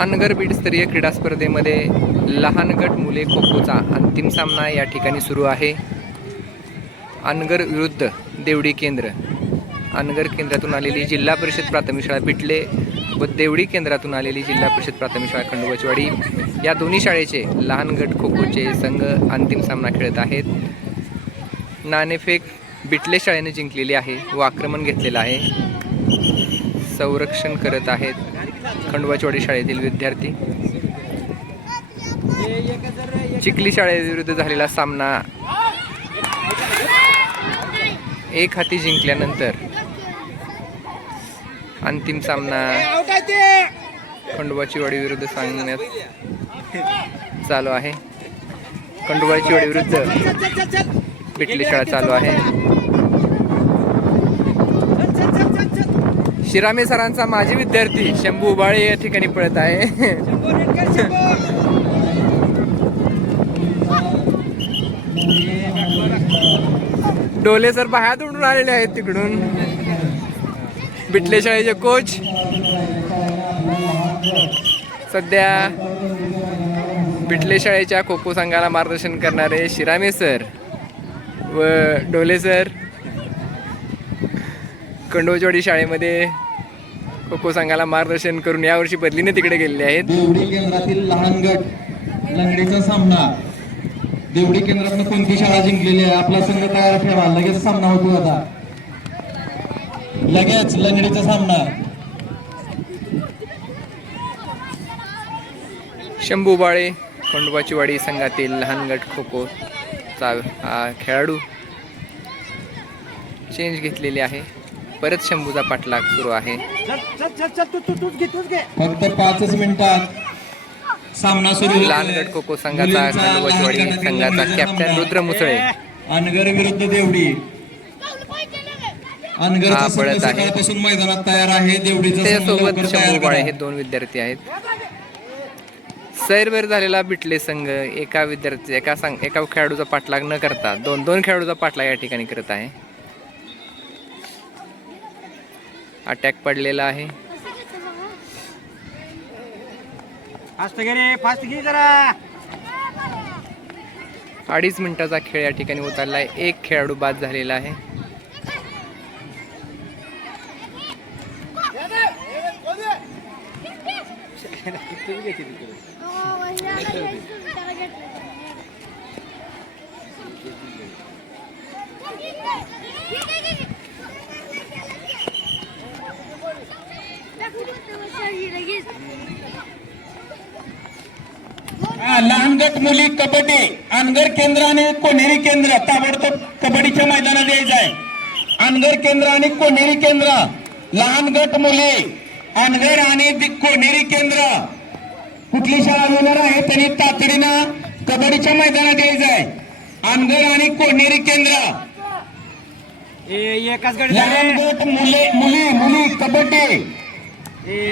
अनगर बीडस्तरीय क्रीडा स्पर्धेमध्ये लहान गट मुले खो खोचा अंतिम सामना या ठिकाणी सुरू आहे. अनगर विरुद्ध देवडी केंद्र. अनगर केंद्रातून आलेली जिल्हा परिषद प्राथमिक शाळा पिटले व देवडी केंद्रातून आलेली जिल्हा परिषद प्राथमिक शाळा खंडोबाचीवाडी. या दोन्ही शाळेचे लहान गट खो खोचे संघ अंतिम सामना खेळत आहेत. नाणेफेक बिटले शाळेने जिंकलेली आहे व आक्रमण घेतलेलं आहे. संरक्षण करत आहेत. खंडोबाचीवाडी शाळेतील विद्यार्थी. चिखली शाळेविरुद्ध झालेला सामना एक हाती जिंकल्यानंतर अंतिम सामना खंडोबाची वाडी विरुद्ध सांगण्यात चालू आहे. खंडोबाची वाडी विरुद्ध बिटली शाळा चालू आहे. शिरामे सरांचा माजी विद्यार्थी शंभू उबाळे या ठिकाणी पळत आहे. डोले सर बाहेर उडून आलेले आहेत तिकडून. बिटले शाळेचे कोच सध्या बिटले शाळेच्या खो खो संघाला मार्गदर्शन करणारे शिरामे सर व डोले सर. कंडोजवाडी शाळेमध्ये खो खो संघाला मार्गदर्शन करून यावर्षी बदलीने तिकडे गेलेले आहेत. देवडी केंद्रातील लहान गट लंगडीचा सामना. देवडी केंद्रातून कोणती शाळा जिंकलेली आहे? आपला संघ तयार ठेवा. लगेच सामना होतो आता. लगेच लंगडीचा सामना. शंभू बाळे खंडोबाची वाडी संघातील लहान गट खो खो चा हा खेळाडू चेंज घेतलेली आहे. परत शंभूचा पाठलाग सुरू आहे. फक्त पाचच मिनिटात सामना सुरू खो खो संघाचा संघाचा कॅप्टन. रुद्र मुसळे. अनगर विरुद्ध देवडी. अनगरचा हा, संघ पळत आहे. सकाळपासून मैदानात तयार आहे. देवडीचा संघ त्याच्यासोबत लवकर तयार शंभू बाळे करा. हे दोन विद्यार्थी आहेत. सैरवेर झालेला बिटले संघ एका विद्यार्थी एका संघ एका खेळाडूचा पाठलाग न करता दोन दोन खेळाडूचा पाठलाग या ठिकाणी करत आहे. अटॅक पडलेला आहे. अडीच मिनिटाचा खेळ या ठिकाणी उतरला आहे एक खेळाडू बाद झालेला आहे लगेच हा, लहान गट मुली कबड्डी अनगर केंद्र आणि कोनेरी केंद्र ताबडतोब कबड्डीच्या मैदानात यायचं आहे अनगर केंद्र आणि कोनेरी केंद्र लहान गट मुली अनगर आणि कोनेरी केंद्र कुठली शाळा येणार आहे त्यांनी तातडीनं कबड्डीच्या मैदानात यायचं आहे अनगर आणि कोनेरी केंद्र लहान गट मुले मुली मुली कबड्डी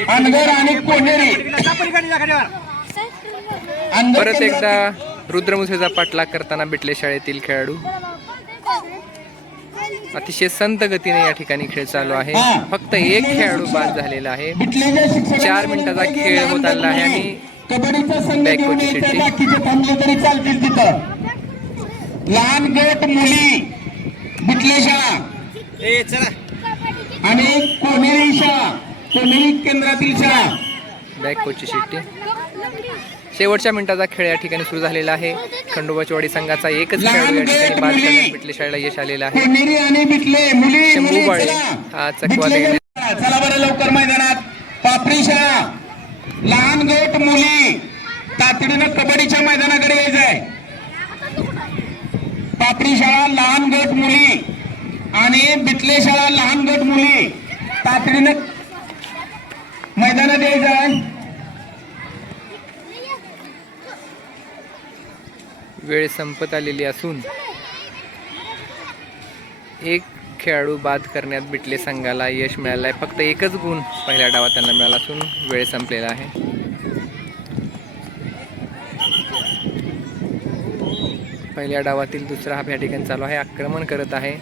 अनगर आणि कोनेरी सापरी गाडी गाडीवर अनगर परत एकदा रुद्रमुसेचा पाठलाग करताना बिटले शाळेतील खेळाडू. अतिशय संत गतीने या ठिकाणी खेळ चालू आहे. हा. फक्त एक खेळाडू बाद झालेला आहे. चार मिनिटाचा खेळ होत आला आहे आणि कबड्डीचा संघ बॅक घेऊन कोची यायचा, शिट्टी. बाकीचे थांबले तरी चालतील तिथं. लहान गट मुली बिटले शाळा ए चला. आणि शाळा केंद्रातील शाळा बॅक कोचची शिट्टी शेवटच्या मिनिटाचा खेळ या ठिकाणी सुरू झालेला आहे. खंडोबाचीवाडी संघाचा एकच खेळाडू या ठिकाणी बाद करण्यात बिटले शाळेला यश आलेलं आहे. शंभू बाळे. हा चला बरं लवकर मैदानात. पापरी शाळा लहान गट मुली. तातडीनं कबड्डीच्या मैदानाकडे यायचं आहे पापरी शाळा लहान गट मुली. आणि बिटले शाळा लहान गट मुली. तातडीनं मैदानात यायचं आहे वेळ संपत आलेली असून एक खेळाडू बाद करण्यात बिटले संघाला यश मिळालं आहे फक्त एकच गुण पहिल्या डावात त्यांना मिळाला असून वेळ संपलेला आहे. पहिल्या डावातील दुसरा हाफ या ठिकाणी चालू आहे. आक्रमण करत आहे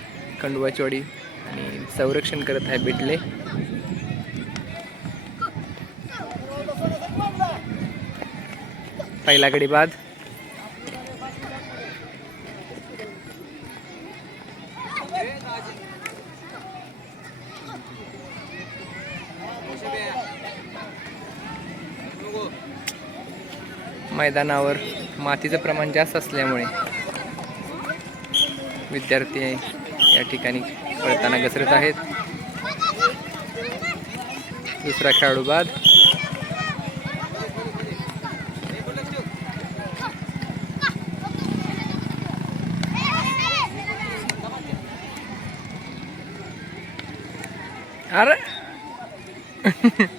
खंडुवाचोडी आणि संरक्षण करत आहे बिटले. पहिला गडी बाद. मैदानावर मातीचं प्रमाण जास्त असल्यामुळे विद्यार्थी या ठिकाणी पळताना घसरत आहेत. दुसरा खेळाडू बाद अरे!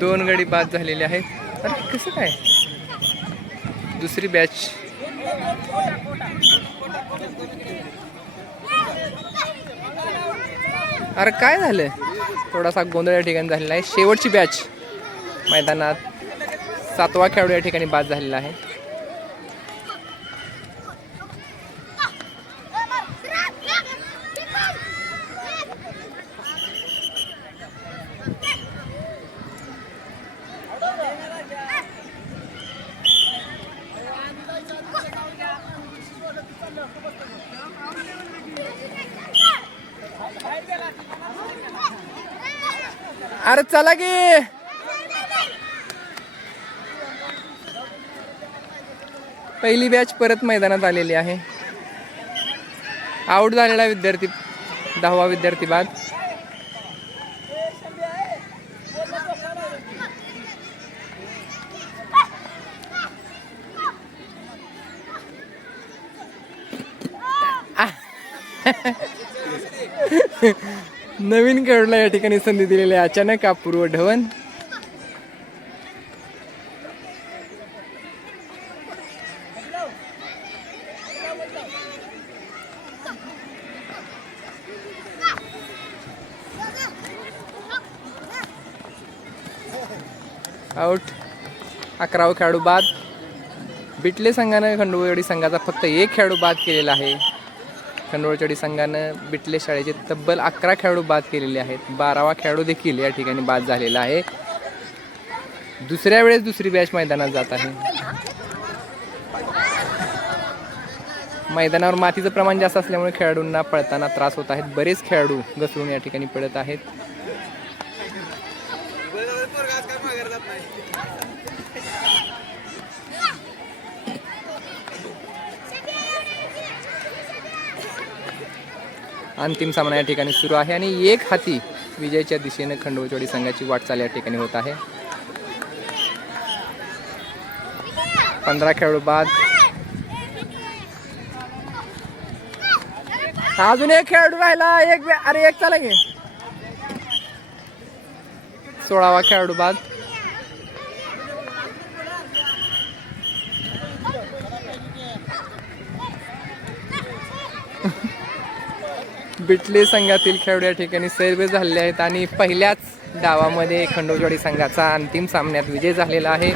दोन गडी बाद झालेले आहेत. अरे कसं काय? दुसरी बॅच अरे काय झालं? थोडासा गोंधळ या ठिकाणी झालेला आहे. शेवटची बॅच मैदानात सातवा खेळाडू या ठिकाणी बाद झालेला आहे. अरे चला की. पहिली बॅच परत मैदानात आलेली आहे. आऊट झालेला विद्यार्थी दहावा विद्यार्थी बाद. नवीन खेळाडूला या ठिकाणी संधी दिलेली आहे. अचानक अपूर्व ढवण. आऊट अकरावा खेळाडू बाद. बिटले संघानं खंडोळवाडी संघाचा फक्त एक खेळाडू बाद केलेला आहे. खंडोळचडी संघानं बिटले शाळेचे तब्बल अकरा खेळाडू बाद केलेले आहेत. बारावा खेळाडू देखील या ठिकाणी बाद झालेला आहे. दुसऱ्या वेळेस दुसरी बॅच मैदानात जात आहे. मैदानावर मातीचं प्रमाण जास्त असल्यामुळे खेळाडूंना पळताना त्रास होत आहेत. बरेच खेळाडू घसरून या ठिकाणी पडत आहेत. अंतिम सामना या ठिकाणी सुरू आहे आणि एक हाती विजयच्या दिशेने खंडोचवाडी संघाची वाटचाल या ठिकाणी होत आहे. पंधरा खेळाडू बाद. अजून एक खेळाडू राहिला. एक अरे एक चला घे सोळावा खेळाडू बाद. बिटले संघातील खेळाडू या ठिकाणी सर्व झालेले आहेत आणि पहिल्याच डावामध्ये खंडोजवाडी संघाचा अंतिम सामन्यात विजय झालेला आहे.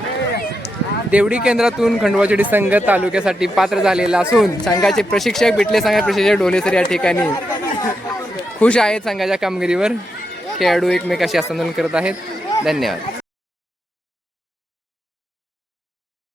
देवडी केंद्रातून खंडोजवाडी संघ तालुक्यासाठी पात्र झालेला असून संघाचे प्रशिक्षक बिटले संघाचे प्रशिक्षक डोलेसर या ठिकाणी खुश आहेत संघाच्या कामगिरीवर. खेळाडू एकमेकाशी हस्तांदोलन करत आहेत. धन्यवाद.